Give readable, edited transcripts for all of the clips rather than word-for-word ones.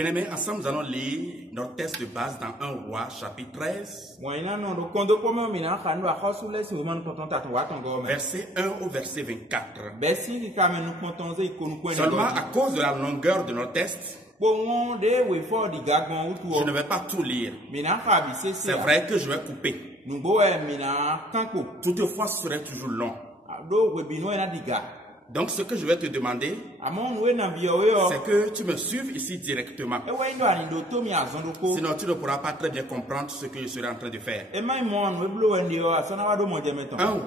Bien-aimés, ensemble, nous allons lire notre texte de base dans 1 Roi, chapitre 13, verset 1 au verset 24. Seulement à cause de la longueur de notre texte, je ne vais pas tout lire. C'est vrai que je vais couper. Toutefois, ce serait toujours long. Donc, ce que je vais te demander, c'est que tu me suives ici directement. Sinon, tu ne pourras pas très bien comprendre ce que je serai en train de faire. 1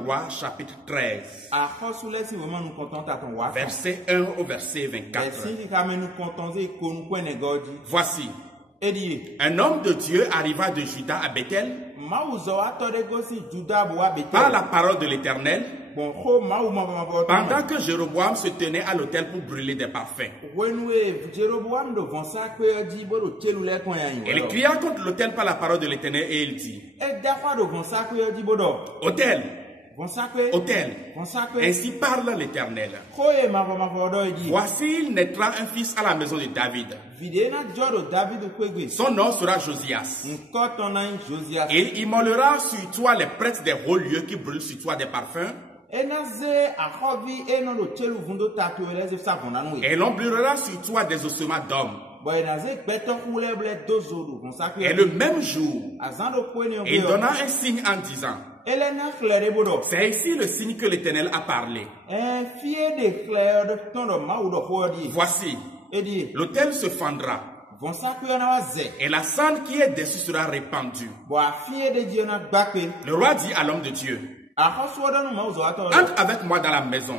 Roi, chapitre 13, verset 1 au verset 24. Voici, un homme de Dieu arriva de Juda à Bethel par la parole de l'Éternel, pendant que Jéroboam se tenait à l'autel pour brûler des parfums. Il cria contre l'autel par la parole de l'Éternel et il dit, autel, autel, ainsi parle l'Éternel. Voici, il naîtra un fils à la maison de David. Son nom sera Josias. Et il immolera sur toi les prêtres des hauts lieux qui brûlent sur toi des parfums. Et l'on brûlera sur toi des ossements d'hommes. Et le même jour, il donna un signe en disant, c'est ici le signe que l'Éternel a parlé. Voici, l'autel se fendra. Et la cendre qui est dessus sera répandue. Le roi dit à l'homme de Dieu, entre avec moi dans la maison.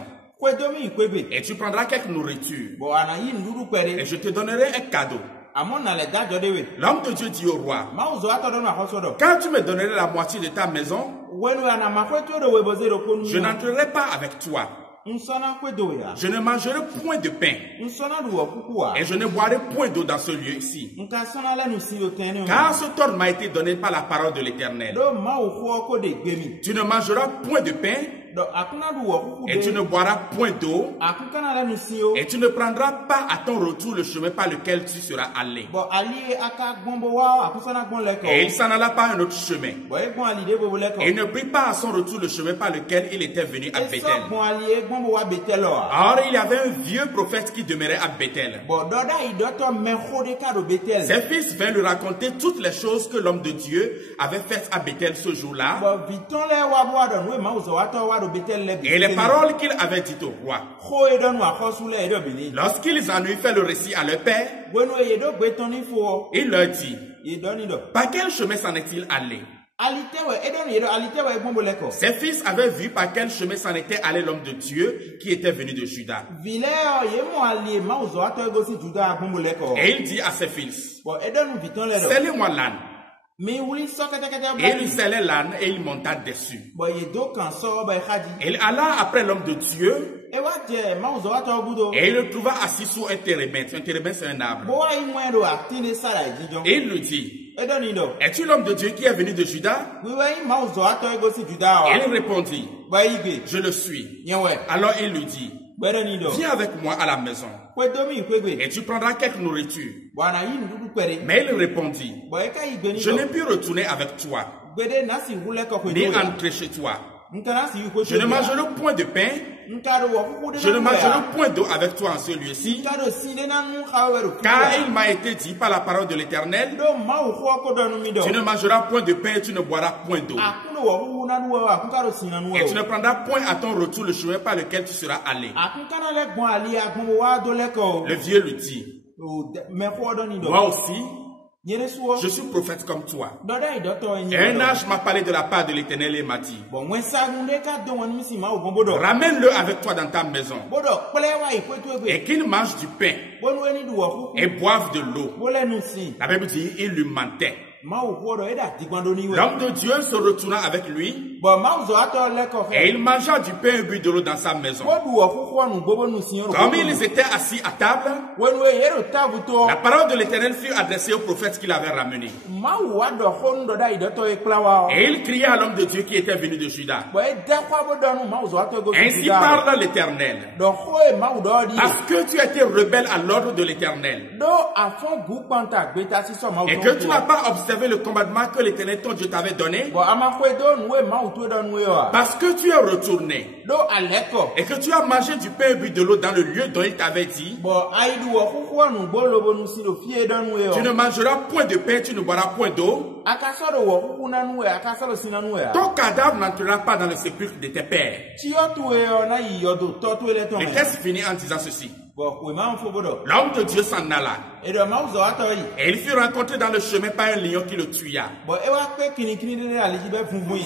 Et tu prendras quelque nourriture. Et je te donnerai un cadeau. L'homme de Dieu dit au roi, quand tu me donnerais la moitié de ta maison, je n'entrerai pas avec toi. Je ne mangerai point de pain. Et je ne boirai point d'eau dans ce lieu-ci. Car ce ordre m'a été donné par la parole de l'Éternel. Tu ne mangeras point de pain. Et tu ne boiras point d'eau. Et tu ne prendras pas à ton retour le chemin par lequel tu seras allé. Et il s'en alla par un autre chemin. Et il ne prit pas à son retour le chemin par lequel il était venu à Bethel. Or, il y avait un vieux prophète qui demeurait à Bethel. Ses fils vinrent lui raconter toutes les choses que l'homme de Dieu avait faites à Bethel ce jour-là. Et les paroles qu'il avait dites au roi. Lorsqu'ils en eurent fait le récit à leur père, il leur dit, par quel chemin s'en est-il allé? Ses fils avaient vu par quel chemin s'en était allé l'homme de Dieu qui était venu de Juda. Et il dit à ses fils, scellez-moi l'âne. Et il scellait l'âne et il monta dessus. Il alla après l'homme de Dieu et il le trouva assis sous un térébinthe. Un térébinthe, c'est un arbre. Et il lui dit, es-tu l'homme de Dieu qui est venu de Juda? Et il répondit, je le suis. Alors il lui dit, viens avec moi à la maison et tu prendras quelque nourriture. Mais il répondit, je n'ai pu retourner avec toi, ni entrer chez toi. Je ne mangerai point de pain, je ne mangerai point d'eau avec toi en ce lieu-ci, car il m'a été dit par la parole de l'Éternel, tu ne mangeras point de pain et tu ne boiras point d'eau. Et tu ne prendras point à ton retour le chemin par lequel tu seras allé. Le vieux lui dit, moi aussi, je suis prophète comme toi. Et un ange m'a parlé de la part de l'Éternel et m'a dit, ramène-le avec toi dans ta maison et qu'il mange du pain et boive de l'eau. La Bible dit, il lui mentait. L'homme de Dieu se retourna avec lui Et il mangea du pain et but de l'eau dans sa maison. Comme ils étaient assis à table, la parole de l'Éternel fut adressée au prophète qu'il avait ramené. Et il cria à l'homme de Dieu qui était venu de Juda. Ainsi parle l'Éternel. Parce que tu as été rebelle à l'ordre de l'Éternel. Et que tu n'as pas observé le commandement que l'Éternel ton Dieu t'avait donné. Parce que tu es retourné. Et que tu as mangé du pain et bu de l'eau dans le lieu dont il t'avait dit. Tu ne mangeras point de pain, tu ne boiras point d'eau. Ton cadavre n'entrera pas dans le sépulcre de tes pères. Le texte finit en disant ceci. L'homme de Dieu s'en alla. Et il fut rencontré dans le chemin par un lion qui le tua.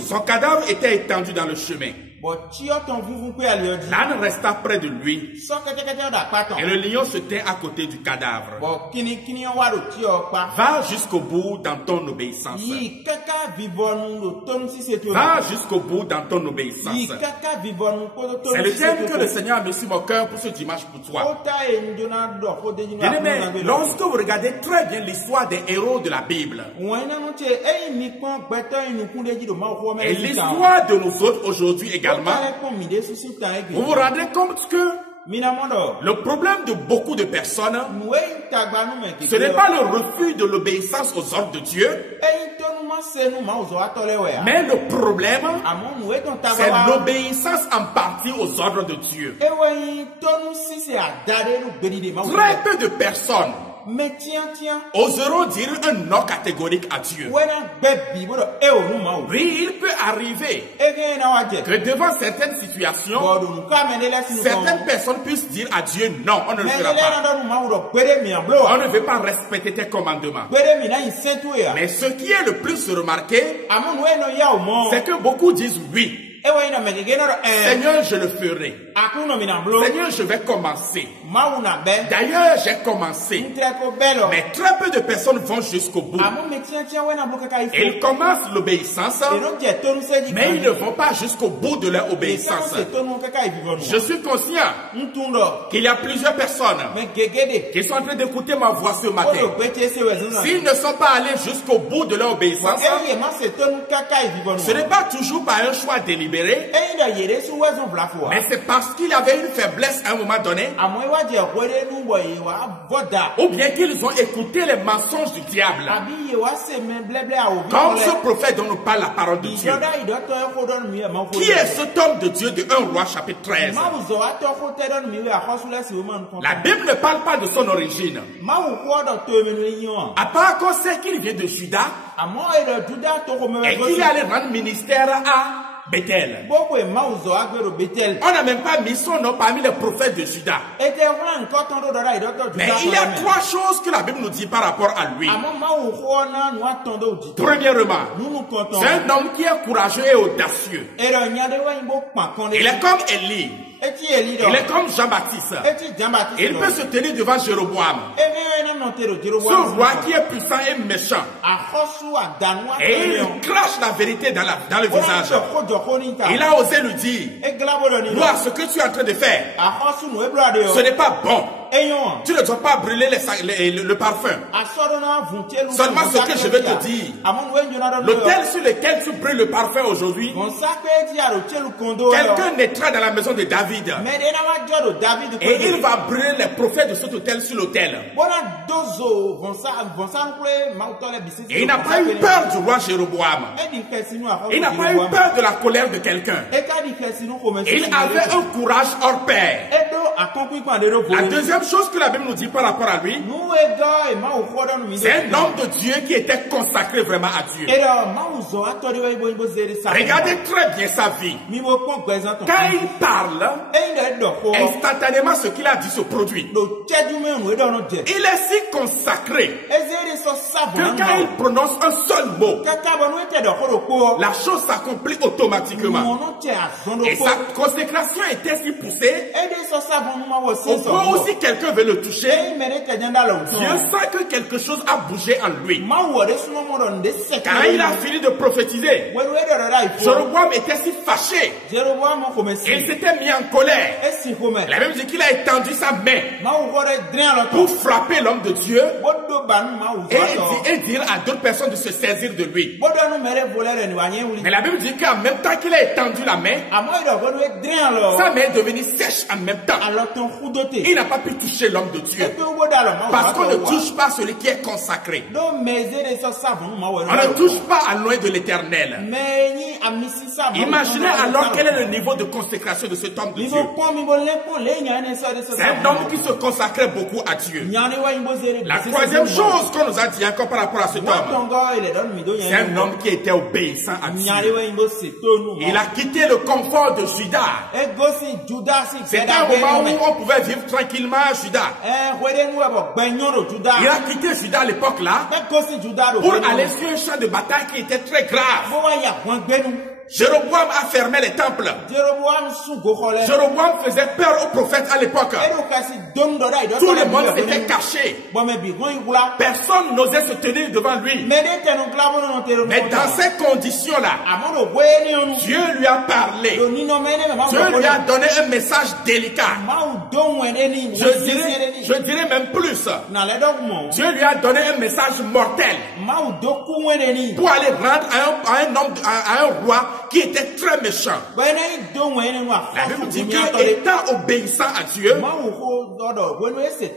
Son cadavre était étendu dans le chemin. L'âne resta près de lui. Et le lion se tint à côté du cadavre. Va jusqu'au bout dans ton obéissance. Va jusqu'au bout dans ton obéissance. C'est le thème que le Seigneur a mis sur mon cœur pour ce dimanche pour toi. Bien-aimé, lorsque vous regardez très bien l'histoire des héros de la Bible et l'histoire de nous autres aujourd'hui également, vous vous rendez compte que le problème de beaucoup de personnes, ce n'est pas le refus de l'obéissance aux ordres de Dieu, mais le problème, c'est l'obéissance en partie aux ordres de Dieu. Très peu de personnes oseront dire un non catégorique à Dieu. Oui, il peut arriver que devant certaines situations, certaines personnes puissent dire à Dieu non, on ne le fera pas. On ne veut pas respecter tes commandements. Mais ce qui est le plus remarqué, c'est que beaucoup disent oui. Seigneur, je le ferai. Seigneur, je vais commencer. D'ailleurs, j'ai commencé. Mais très peu de personnes vont jusqu'au bout. Ils commencent l'obéissance, mais ils ne vont pas jusqu'au bout de leur obéissance. Je suis conscient qu'il y a plusieurs personnes qui sont en train d'écouter ma voix ce matin. S'ils ne sont pas allés jusqu'au bout de leur obéissance, ce n'est pas toujours par un choix délibéré, mais c'est parce qu'il y avait une faiblesse à un moment donné, ou bien qu'ils ont écouté les mensonges du diable. Comme ce prophète dont nous parle la parole de Dieu. Qui est cet homme de Dieu de 1 Roi chapitre 13? La Bible ne parle pas de son origine. À part qu'on sait qu'il vient de Juda et qu'il allait rendre ministère à Bethel. On n'a même pas mis son nom parmi les prophètes de Juda. Mais il y a trois choses que la Bible nous dit par rapport à lui. Premièrement, c'est un homme qui est courageux et audacieux. Il est comme Élie. Il est comme Jean-Baptiste. Il peut se tenir devant Jéroboam, ce roi qui est puissant et méchant, et il crache la vérité dans le visage. Il a osé lui dire, vois ce que tu es en train de faire, ce n'est pas bon. Tu ne dois pas brûler le parfum. Seulement ce que je vais te dire, l'autel sur lequel tu brûles le parfum aujourd'hui, quelqu'un naîtra dans la maison de David. Et il va brûler les prophètes de cet autel sur l'autel. Et il n'a pas eu peur du roi Jéroboam. Il n'a pas eu peur de la colère de quelqu'un. Il avait un courage hors pair. La deuxième chose que la Bible nous dit par rapport à lui, c'est un homme de Dieu qui était consacré vraiment à Dieu. Regardez très bien sa vie. Quand il parle, instantanément ce qu'il a dit se produit. Il est si consacré que quand il prononce un seul mot, la chose s'accomplit automatiquement. Et sa consécration était si poussée au point où si quelqu'un veut le toucher, Dieu sent que quelque chose a bougé en lui. Quand il a fini de prophétiser, Jéroboam était si fâché. Il s'était mis en colère. La Bible dit qu'il a étendu sa main pour frapper l'homme de Dieu et dire à d'autres personnes de se saisir de lui. Mais la Bible dit qu'en même temps qu'il a étendu la main, sa main est devenue sèche en même temps. Il n'a pas pu toucher l'homme de Dieu. Parce qu'on ne touche pas celui qui est consacré. On ne touche pas à loin de l'éternel. Imaginez alors quel est le niveau de consécration de cet homme de Dieu. C'est un homme qui se consacrait beaucoup à Dieu. La troisième chose qu'on nous a dit encore par rapport à cet homme, c'est un homme qui était obéissant à Dieu. Il a quitté le confort de Juda. C'était un moment où on pouvait vivre tranquillement à Juda. Il a quitté Juda à l'époque là pour aller sur un champ de bataille qui était très grave. Jéroboam a fermé les temples. Jéroboam faisait peur aux prophètes à l'époque. Tout le monde s'était caché. Personne n'osait se tenir devant lui. Mais dans ces conditions-là, Dieu lui a parlé. Dieu lui a donné un message délicat. Je dirais même plus. Dieu lui a donné un message mortel pour aller rendre à un roi qui était très méchant. La Bible dit qu'étant obéissant à Dieu,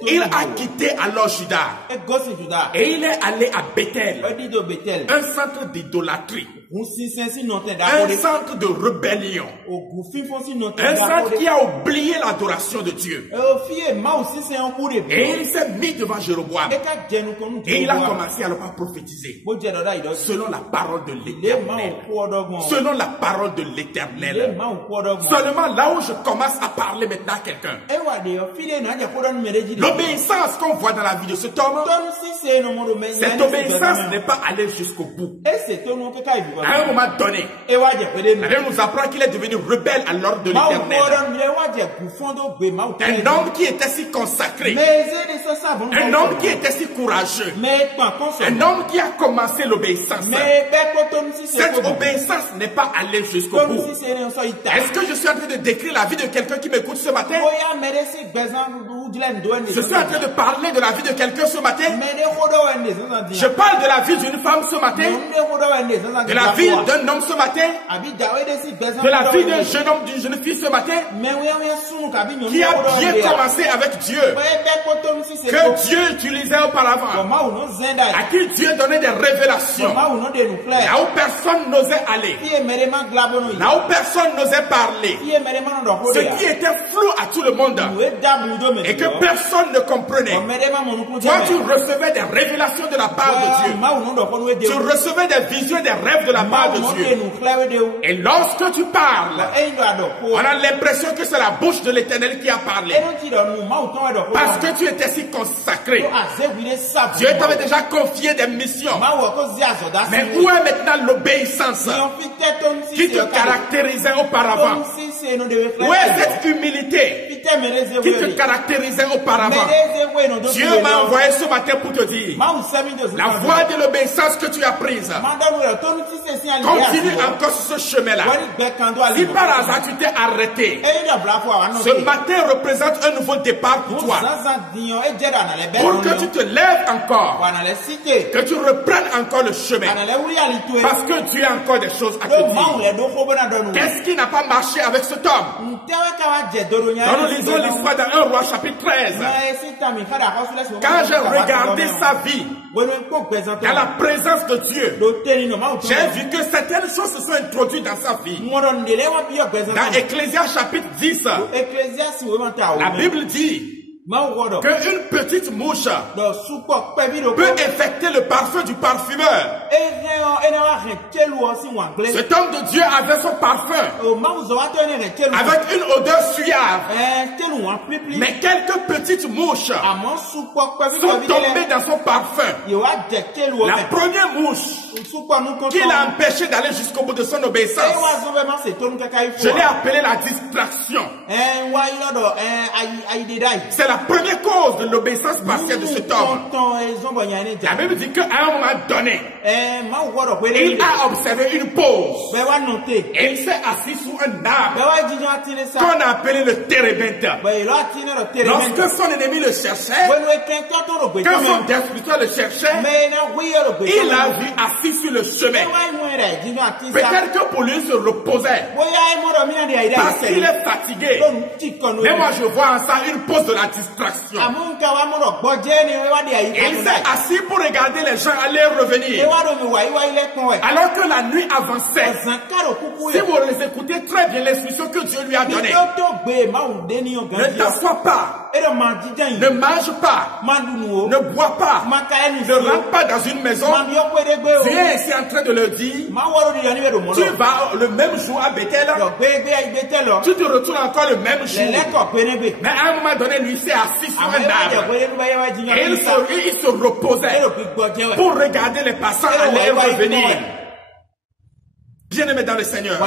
il a quitté alors Juda et il est allé à Bethel, un centre d'idolâtrie. Un centre de rébellion. Un centre qui a oublié l'adoration de Dieu. Et il s'est mis devant Jéroboam. Et il a commencé alors à prophétiser. Selon la parole de l'Éternel. Selon la parole de l'Éternel. Seulement là où je commence à parler maintenant à quelqu'un. L'obéissance qu'on voit dans la vie de cet homme, cette obéissance n'est pas allée jusqu'au bout. À un moment donné, la Bible nous apprend qu'il est devenu rebelle à l'ordre de l'Éternel. Un homme qui était si consacré, un homme qui était si courageux, un homme qui a commencé l'obéissance. Cette obéissance n'est pas allée jusqu'au bout. Est-ce que je suis en train de décrire la vie de quelqu'un qui m'écoute ce matin? Je suis en train de parler de la vie de quelqu'un ce matin. Je parle de la vie d'une femme ce matin, de la vie d'un homme ce matin, de la vie d'un jeune homme, d'une jeune fille ce matin, qui a bien commencé avec Dieu, que Dieu utilisait auparavant, à qui Dieu donnait des révélations, là où personne n'osait aller, là où personne n'osait parler, ce qui était flou à tout le monde et que personne ne comprenait. Toi, tu recevais des révélations de la part de Dieu, tu recevais des visions, des rêves de la part de Dieu. Et lorsque tu parles, on a l'impression que c'est la bouche de l'Éternel qui a parlé. Parce que tu étais si consacré. Dieu t'avait déjà confié des missions. Mais où est maintenant l'obéissance qui te caractérisait auparavant? Où est cette humilité qui te caractérisait auparavant? Dieu m'a envoyé ce matin pour te dire, la voie de l'obéissance que tu as prise, continue encore sur ce chemin-là. Si par hasard tu t'es arrêté, ce matin représente un nouveau départ pour toi. Pour que tu te lèves encore, que tu reprennes encore le chemin. Parce que Dieu a encore des choses à te dire. Qu'est-ce qui n'a pas marché avec cet homme? Quand nous lisons l'histoire dans 1 Roi chapitre 13, quand j'ai regardé sa vie dans la présence de Dieu, j'ai vu que certaines choses se sont introduites dans sa vie. Dans Ecclésias chapitre 10, la Bible dit qu'une petite mouche peut infecter le parfum du parfumeur. Cet homme de Dieu avait son parfum avec une odeur suave. Mais quelques petites mouches sont tombées dans son parfum. La première mouche qui l'a empêché d'aller jusqu'au bout de son obéissance, je l'ai appelée la distraction. C'est la première cause de l'obéissance partielle de cet homme. La Bible dit qu'à un moment donné, il a observé une pause. Et il s'est assis sous un arbre qu'on a appelé le térébinthe. Lorsque son ennemi le cherchait, quand son destructeur le cherchait, il l'a vu assis sur le chemin. Peut-être que pour lui il se reposait parce qu'il est fatigué. Mais moi je vois en ça une pause de la distraction. Et il s'est assis pour regarder les gens aller revenir. Alors que la nuit avançait, si vous les écoutez très bien l'instruction que Dieu lui a donnée, ne t'assois pas, ne mange pas, ne bois pas, ne rentre pas dans une maison. Dieu est ici en train de le dire. Tu vas le même jour à Bethel, tu te retournes encore le même jour. Mais à un moment donné, lui s'est assis sur un arbre et il se reposait pour regarder les passants aller et revenir. Bien-aimé dans le Seigneur,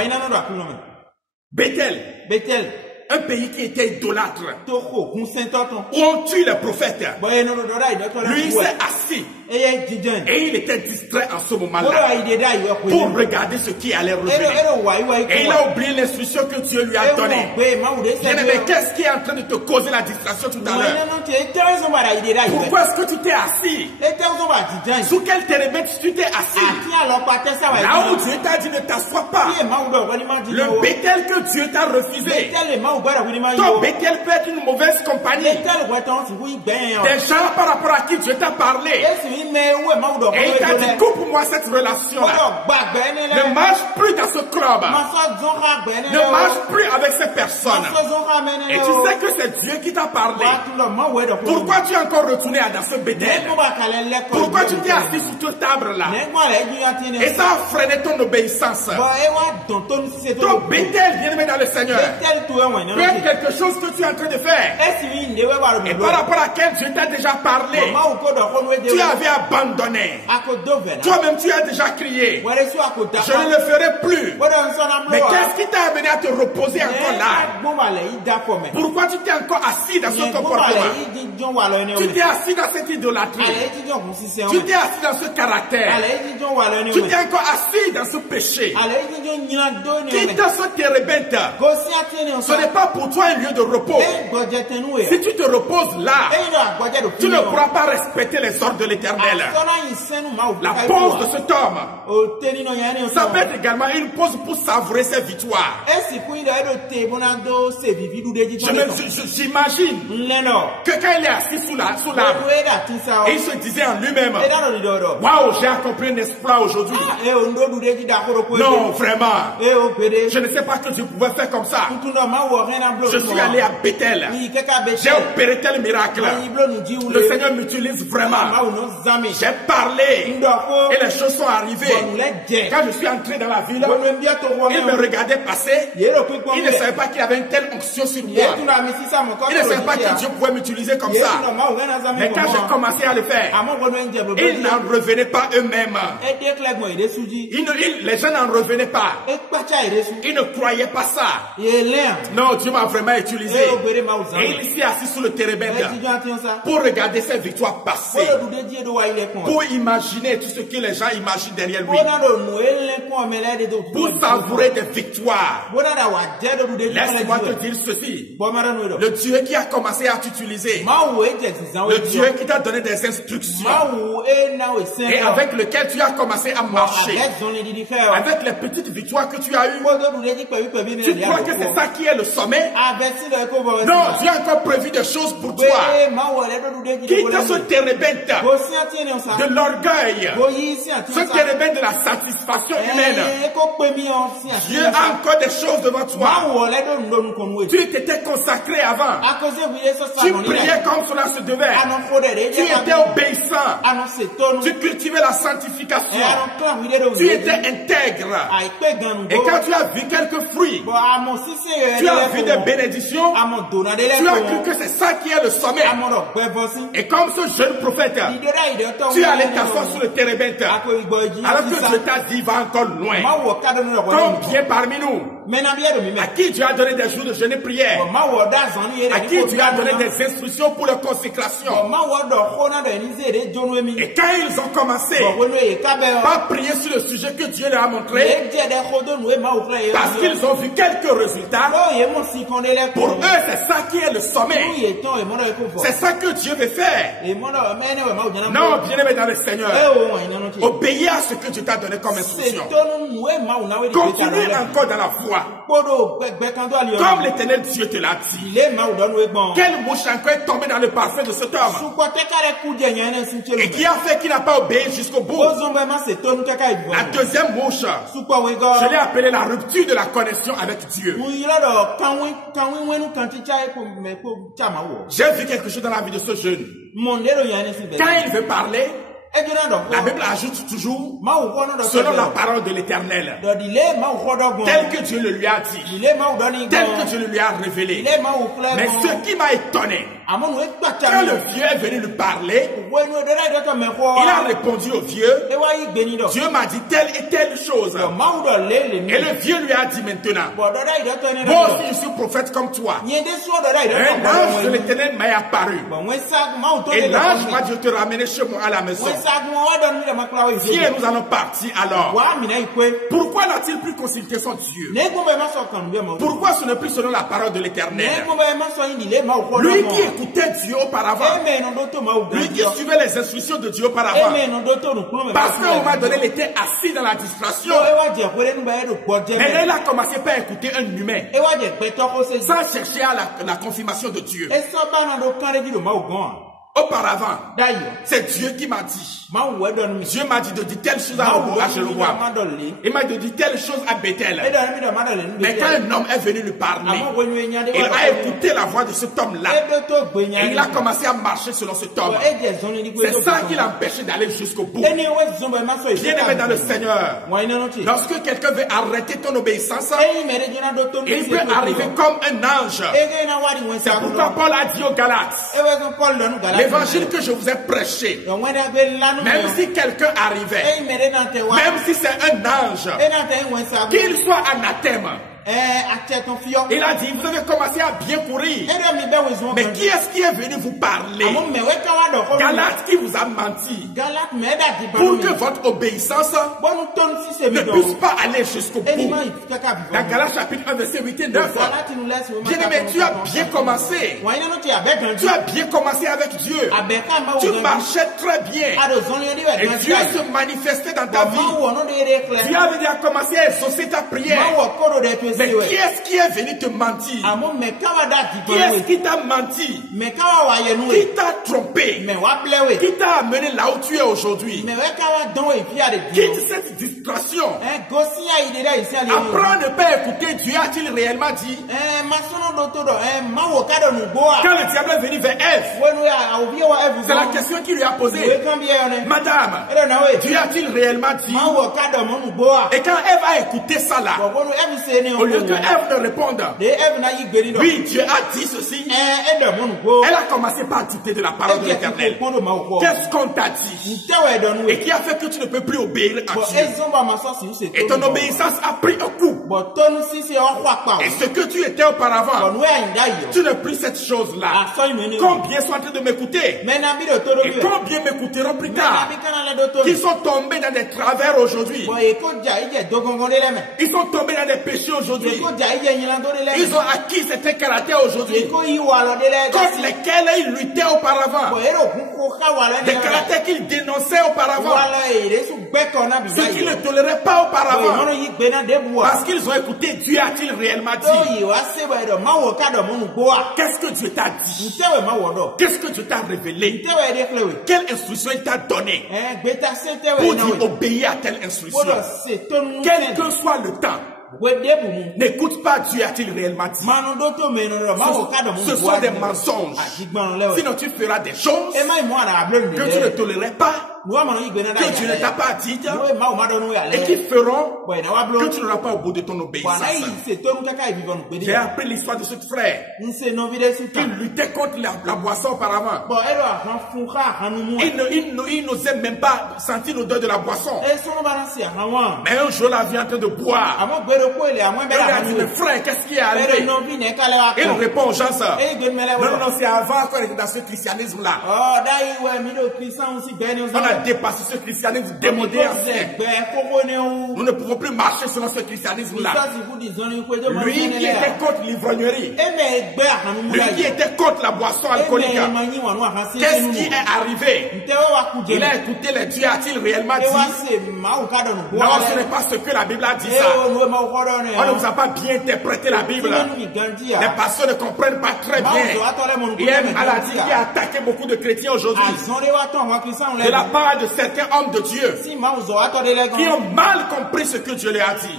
Bethel, un pays qui était idolâtre, où on tue les prophètes. Lui s'est assis et il était distrait en ce moment-là pour regarder ce qui allait revenir. Et il a oublié l'instruction que Dieu lui a donnée. Bien-aimé, qu'est-ce qui est en train de te causer la distraction tout à l'heure? Pourquoi est-ce que tu t'es assis? Sous quel térébinthe tu t'es assis? Là où Dieu t'a dit ne t'assois pas. Le Bethel que Dieu t'a refusé. Ton Bethel peut être une mauvaise compagnie. Des gens par rapport à qui Dieu t'a parlé. Et il t'a dit, coupe-moi cette relation-là. Ne marche plus dans ce club. Ne marche plus avec ces personnes. Et tu sais que c'est Dieu qui t'a parlé. Pourquoi tu es encore retourné dans ce Bethel? Pourquoi tu t'es assis sous cette table-là? Et ça a freiné ton obéissance. Ton Bethel, bien-aimé dans le Seigneur, peut être quelque chose que tu es en train de faire. Et par rapport à quel Dieu t'a déjà parlé, tu avais abandonné. Toi-même, tu as déjà crié. Je ne le ferai plus. Mais qu'est-ce qui t'a amené à te reposer encore là? Pourquoi tu t'es encore assis dans ce comportement? Tu t'es assis dans cette idolâtrie. Tu t'es assis dans ce caractère. Tu t'es encore assis dans ce péché. Quitte ce térébinthe. Ce n'est pas pour toi un lieu de repos. Si tu te reposes là, tu ne pourras pas respecter les ordres de l'Éternel. La pause de cet homme, ça peut être également une pause pour savourer ses victoires. J'imagine que quand il est assis sous l'arbre, il se disait en lui-même, waouh, j'ai accompli un exploit aujourd'hui. Non, vraiment. Je ne sais pas que Dieu pouvait faire comme ça. Je suis allé à Bethel. J'ai opéré tel miracle. Le Seigneur m'utilise vraiment. J'ai parlé et les choses sont arrivées. Quand je suis entré dans la ville, il me regardait passer. Il ne savait pas qu'il y avait une telle onction sur moi. Il ne savait pas que Dieu pouvait m'utiliser comme ça. Mais quand j'ai commencé à le faire, ils n'en revenaient pas eux-mêmes. Les gens n'en revenaient pas. Ils ne croyaient pas ça. Non, Dieu m'a vraiment utilisé. Et il s'est assis sous le térébinthe pour regarder ses victoires passées, pour imaginer tout ce que les gens imaginent derrière lui, pour savourer des victoires. Laisse-moi te dire ceci. Le Dieu qui a commencé à t'utiliser, le Dieu qui t'a donné des instructions et avec lequel tu as commencé à marcher, avec les petites victoires que tu as eues, tu crois que c'est ça qui est le sommet. Non, Dieu a encore prévu des choses pour toi. Quitte ce térébinthe de l'orgueil, ce térébinthe de la satisfaction humaine. Dieu a encore des choses devant toi. Tu t'étais consacré avant. Tu priais comme cela se devait. Tu étais obéissant. Tu cultivais la sanctification. Tu étais intègre. Et quand tu as vu quelques fruits, tu as vu des bénédictions, tu as cru que c'est ça qui est le sommet. Et comme ce jeune prophète, tu es allé t'asseoir sur le térébinthe. Alors que Dieu t'a dit, va encore loin. Combien parmi nous, à qui Dieu a donné des jours de jeûne et prière, à qui Dieu a donné des instructions pour la consécration. Et quand ils ont commencé, pas prier sur le sujet que Dieu leur a montré, parce qu'ils ont vu quelques résultats, pour eux c'est ça qui est le sommet. C'est ça que Dieu veut faire. Non, bien-aimé dans le Seigneur, obéis à ce que Dieu t'a donné comme instruction. Continue encore dans la foi. Comme l'Éternel Dieu te l'a dit. Quelle mouche encore est tombée dans le parfum de cet homme et qui a fait qu'il n'a pas obéi jusqu'au bout. La deuxième mouche, je l'ai appelée la rupture de la connexion avec Dieu. J'ai vu quelque chose dans la vie de ce jeune. Quand il veut parler, la Bible ajoute toujours selon la parole de l'Éternel, tel que Dieu le lui a dit, tel que Dieu le lui a révélé. Mais ce qui m'a étonné, quand le vieux est venu lui parler, il a répondu au vieux, Dieu m'a dit telle et telle chose. Et le vieux lui a dit maintenant, moi aussi je suis prophète comme toi. Un ange de l'Éternel m'est apparu. Et l'ange m'a dit de te ramener chez moi à la maison. Viens, nous allons partir alors. Pourquoi n'a-t-il plus consulté son Dieu? Pourquoi ce n'est plus selon la parole de l'Éternel? Lui qui écoutait Dieu auparavant, lui qui suivait les instructions de Dieu auparavant, parce qu'à un moment donné, il était assis dans la distraction. Mais il a commencé par écouter un humain, sans chercher à la confirmation de Dieu. Auparavant, c'est Dieu qui m'a dit. Dieu m'a dit de dire telle chose à Jéroboam. Il m'a dit de dire telle chose à Bethel. Mais quand un homme est venu lui parler, il a écouté la voix de cet homme-là. Et il a commencé à marcher selon cet homme. C'est ça qui l'a empêché d'aller jusqu'au bout. Bien-aimé dans le Seigneur, lorsque quelqu'un veut arrêter ton obéissance, il peut arriver comme un ange. C'est pourquoi Paul a dit aux Galates, l'évangile que je vous ai prêché, même si quelqu'un arrivait, même si c'est un ange, qu'il soit anathème, il a dit, vous avez commencé à bien courir. Mais qui est-ce qui est venu vous parler? Galates qui vous a menti. Pour que votre obéissance ne puisse pas aller jusqu'au bout. Dans Galates chapitre 1 verset 8 et 9. Bien aimé, tu as bien commencé. Tu as bien commencé avec Dieu. Tu marchais très bien. Et Dieu se manifestait dans ta vie. Dieu avait déjà commencé à exaucer ta prière. Mais qui est-ce qui est venu te mentir? Qui est-ce qui t'a menti? Qui t'a trompé? Qui t'a amené là où tu es aujourd'hui? Quitte cette distraction. Apprends à ne pas écouter Dieu. A-t-il réellement dit? Quand le diable est venu vers Ève, c'est la question qu'il lui a posée. Madame, Dieu a-t-il réellement dit? Et quand Ève a écouté ça là, au lieu que Ève ne réponde, oui, Dieu a dit ceci, elle a commencé par douter de la parole de l'Éternel. Qu'est-ce qu'on t'a dit? Et qui a fait que tu ne peux plus obéir à Dieu? Et ton obéissance a pris un coup. Et ce que tu étais auparavant, tu n'es plus cette chose-là. Combien sont en train de m'écouter? Et combien m'écouteront plus tard? Qui sont tombés dans des travers aujourd'hui. Ils sont tombés dans des péchés aujourd'hui. aujourd'hui. Ils ont acquis certains caractères aujourd'hui contre lesquels ils luttaient auparavant. Des caractères qu'ils dénonçaient auparavant. Ceux qui ne toléraient pas auparavant. Parce qu'ils ont écouté Dieu a-t-il réellement dit. Qu'est-ce que Dieu t'a dit? Qu'est-ce que Dieu t'a révélé? Quelle instruction il t'a donné pour dire obéir à telle instruction? Quel que soit le temps. N'écoute pas Dieu a-t-il réellement dit. Ce sont des mensonges. Sinon tu feras des choses que tu ne tolérerais pas, que Dieu ne t'a pas dit et qui feront que tu n'auras pas au bout de ton obéissance. J'ai appris l'histoire de ce frère qui luttait contre la boisson auparavant. Il n'osait même pas sentir l'odeur de la boisson. Mais un jour la vie en train de boire. Il a dit, mais frère, qu'est-ce qui est arrivé? Il répond aux gens ça. Non, c'est avant qu'on était dans ce christianisme-là. On a dépassé ce christianisme démodé ancien. Nous ne pouvons plus marcher selon ce christianisme-là. Lui qui était contre l'ivrognerie, lui qui était contre la boisson alcoolique, qu'est-ce qui est arrivé? Il a écouté les dieux, a-t-il réellement dit? Non, ce n'est pas ce que la Bible a dit ça. On ne vous a pas bien interprété la Bible. Les pasteurs ne comprennent pas très bien. Il y a une maladie qui a attaqué beaucoup de chrétiens aujourd'hui. De la part de certains hommes de Dieu qui ont mal compris ce que Dieu leur a dit.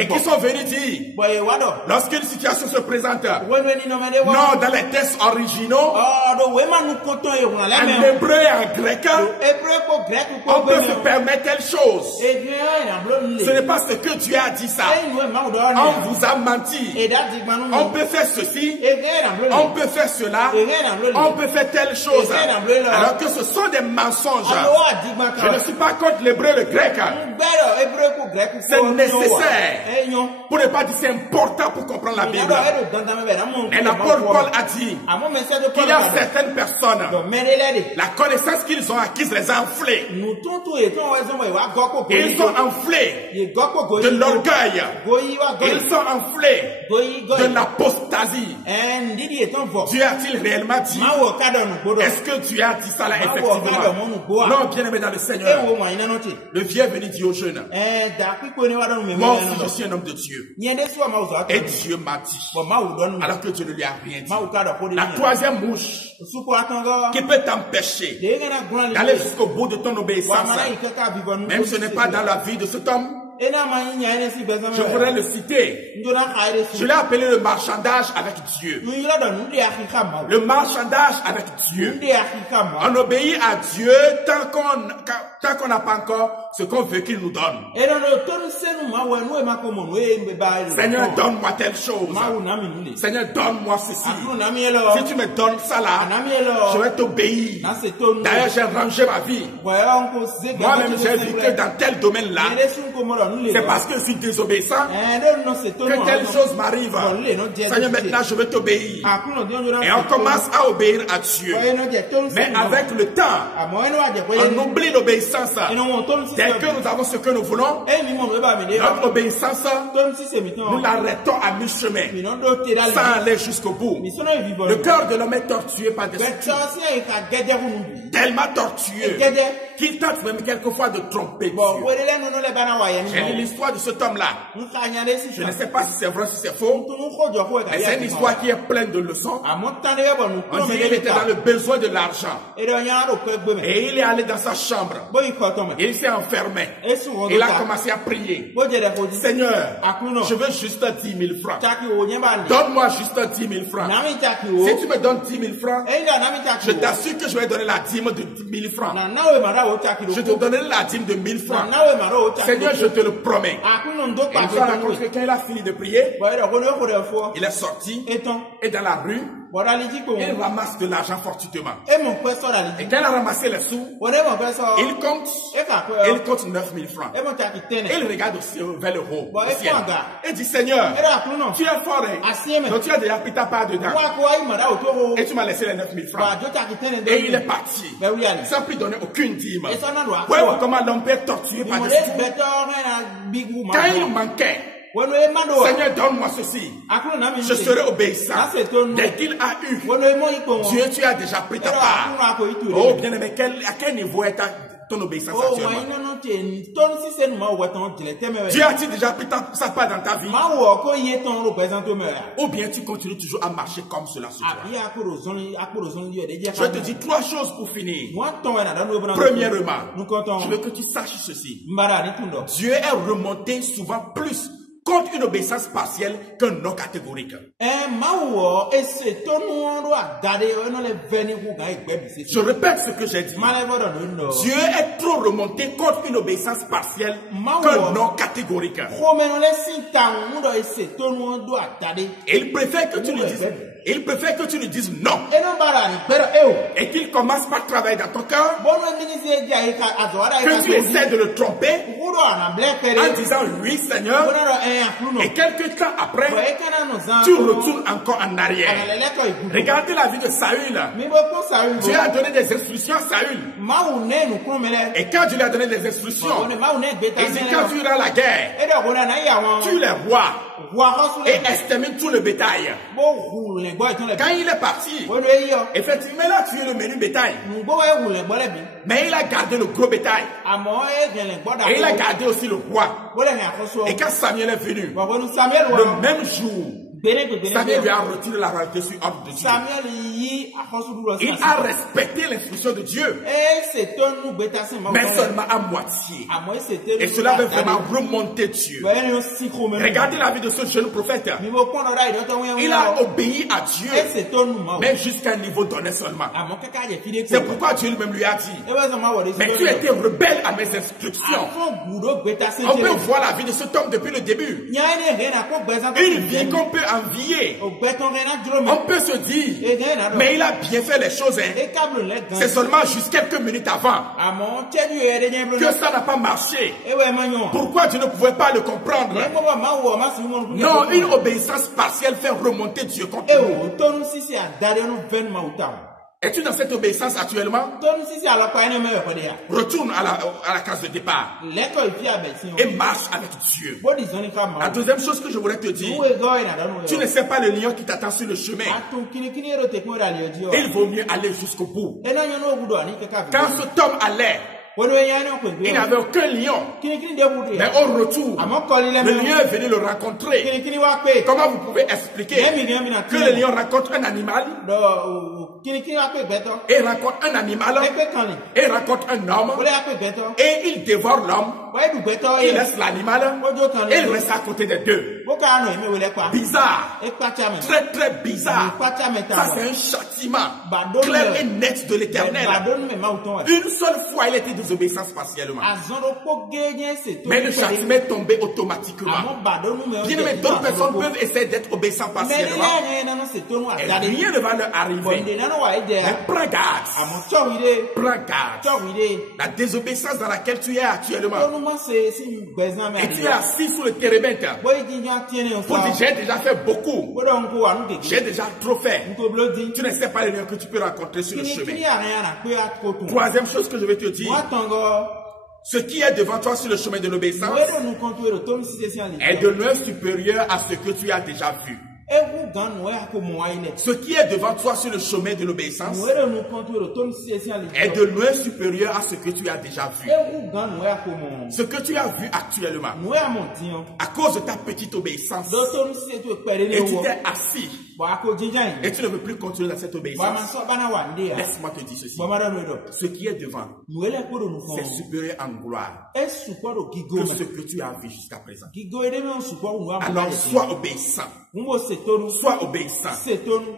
Et qui sont venus dire, lorsqu'une situation se présente, non, dans les textes originaux, en hébreu et en grec, on peut se permettre telle chose. Ce n'est pas ce que Dieu a dit ça. On vous a menti. On peut faire ceci. On peut faire cela. On peut faire telle chose. Alors que ce sont des mensonges. Je ne suis pas contre l'hébreu et le grec. C'est nécessaire. Pour ne pas dire c'est important pour comprendre la Bible. Et l'apôtre Paul a dit qu'il y a certaines personnes, la connaissance qu'ils ont acquise les a enflés. Ils sont enflés de l'orgueil. Ils sont enflés de l'apostasie. Dieu a-t-il réellement dit? Est-ce que Dieu a dit ça là effectivement? Non, bien aimé dans le Seigneur. Le vieux est venu dire aux jeunes, moi aussi je suis un homme de Dieu. Et Dieu m'a dit, alors que Dieu ne lui a rien dit. La troisième mouche qui peut t'empêcher d'aller jusqu'au bout de ton obéissance, même ce n'est pas dans la vie de cet homme. Je voudrais le citer. Je l'ai appelé le marchandage avec Dieu. Le marchandage avec Dieu. On obéit à Dieu tant qu'on n'a pas encore ce qu'on veut qu'il nous donne. Seigneur, donne-moi telle chose. Seigneur, donne-moi ceci. Si tu me donnes ça là, je vais t'obéir. D'ailleurs, j'ai rangé ma vie. Moi-même, j'ai vu que dans tel domaine-là, c'est parce que je suis désobéissant que telle chose m'arrive. Seigneur, maintenant je veux t'obéir. Et on commence à obéir à Dieu. Mais avec le temps, on oublie l'obéissance. Dès que nous avons ce que nous voulons, notre obéissance, nous l'arrêtons à mi-chemin, sans aller jusqu'au bout. Le cœur de l'homme est tortué par des structures, tellement tortueux qu'il tente même quelquefois de tromper Dieu. J'ai lu l'histoire de cet homme-là. Je ne sais pas si c'est vrai, si c'est faux, mais c'est une histoire qui est pleine de leçons. On dit qu'il était dans le besoin de l'argent. Et il est allé dans sa chambre. Il s'est enfermé. Il a commencé à prier. Seigneur, je veux juste 10 000 francs. Donne-moi juste 10 000 francs. Si tu me donnes 10 000 francs, je t'assure que je vais donner la dîme de 10 000 francs. Je te donnerai la dîme de 1000 francs. Seigneur, je te le promets. Et il va rencontrer quand il a fini de prier. Il est sorti et dans la rue, il ramasse de l'argent fortuitement. Et quand il a ramassé les sous, il compte 9 000 francs. Et il regarde aussi vers le haut, au ciel. Et dit, Seigneur, tu es fort, donc tu as déjà pris ta part dedans. Et tu m'as laissé les 9 000 francs. Et il est parti, sans plus donner aucune dîme. Voyez-vous comment l'homme peut être torturé par des structures. Quand il manquait, Seigneur, donne-moi ceci. Je serai obéissant. Dès qu'il a eu, Dieu, tu as déjà pris ta part. Oh, bien-aimé, à quel niveau est ton obéissance actuellement? Dieu a-t-il déjà pris sa part dans ta vie? Ou bien tu continues toujours à marcher comme cela sur toi? Je te dis 3 choses pour finir. Premièrement, je veux que tu saches ceci. Dieu est remonté souvent plus contre une obéissance partielle qu'un non catégorique. Je répète ce que j'ai dit. Dieu est trop remonté contre une obéissance partielle qu'un non catégorique. Et il préfère que tu lui dises. Il préfère que tu lui dises non. Et qu'il commence par travailler dans ton cœur. Que tu essaies de le tromper en disant oui Seigneur. Et quelques temps après, tu retournes encore en arrière. Regardez la vie de Saül. Dieu a donné des instructions à Saül. Et quand Dieu lui a donné des instructions, il dit quand tu iras à la guerre, tue les rois et extermine tout le bétail. Quand il est parti, effectivement, il a tué le menu bétail. Mais il a gardé le gros bétail. Et il a gardé aussi le roi. Et quand Samuel est venu, le même jour, Samuel lui a retiré la royauté sur ordre de Dieu. Il a respecté l'instruction de Dieu, mais seulement à moitié. Et cela veut vraiment remonter Dieu. Regardez la vie de ce jeune prophète. Il a obéi à Dieu, mais jusqu'à un niveau donné seulement. C'est pourquoi Dieu lui-même lui a dit, mais tu étais rebelle à mes instructions. On peut voir la vie de cet homme depuis le début. Une vie qu'on peut envier. On peut se dire, mais il a bien fait les choses. C'est seulement juste quelques minutes avant que ça n'a pas marché. Pourquoi Dieu ne pouvait pas le comprendre? Non, une obéissance partielle fait remonter Dieu contre nous. Es-tu dans cette obéissance actuellement? Retourne à la case de départ et marche avec Dieu. La deuxième chose que je voulais te dire, tu ne sais pas le lion qui t'attend sur le chemin. Il vaut mieux aller jusqu'au bout. Quand cet homme allait, il n'avait aucun lion. Mais au retour, le lion est venu le rencontrer. Comment vous pouvez expliquer que le lion rencontre un animal et rencontre un animal et rencontre un homme et il dévore l'homme, il laisse l'animal et il reste à côté des deux? Bizarre, très très bizarre. Ça c'est un châtiment clair et net de l'Éternel. Une seule fois il était désobéissance partiellement, mais le châtiment est tombé automatiquement. Bien aimé, d'autres personnes peuvent essayer d'être obéissants partiellement et rien ne va leur arriver. Mais prends garde. Prends garde. La désobéissance dans laquelle tu es actuellement, et tu es assis sous le térébinthe pour dire j'ai déjà fait beaucoup, j'ai déjà trop fait. Tu ne sais pas les liens que tu peux rencontrer sur le chemin. Troisième chose que je vais te dire, ce qui est devant toi sur le chemin de l'obéissance est de loin supérieur à ce que tu as déjà vu. Ce qui est devant toi sur le chemin de l'obéissance est de loin supérieur à ce que tu as déjà vu. Ce que tu as vu actuellement, à cause de ta petite obéissance, et tu t'es assis, et tu ne veux plus continuer dans cette obéissance, laisse-moi te dire ceci. Ce qui est devant, c'est supérieur en gloire que ce que tu as vu jusqu'à présent. Alors sois obéissant. Sois obéissant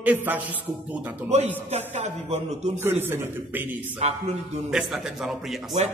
et va jusqu'au bout dans ton obéissance. Que le Seigneur te bénisse. Baisse la tête, nous allons prier ensemble.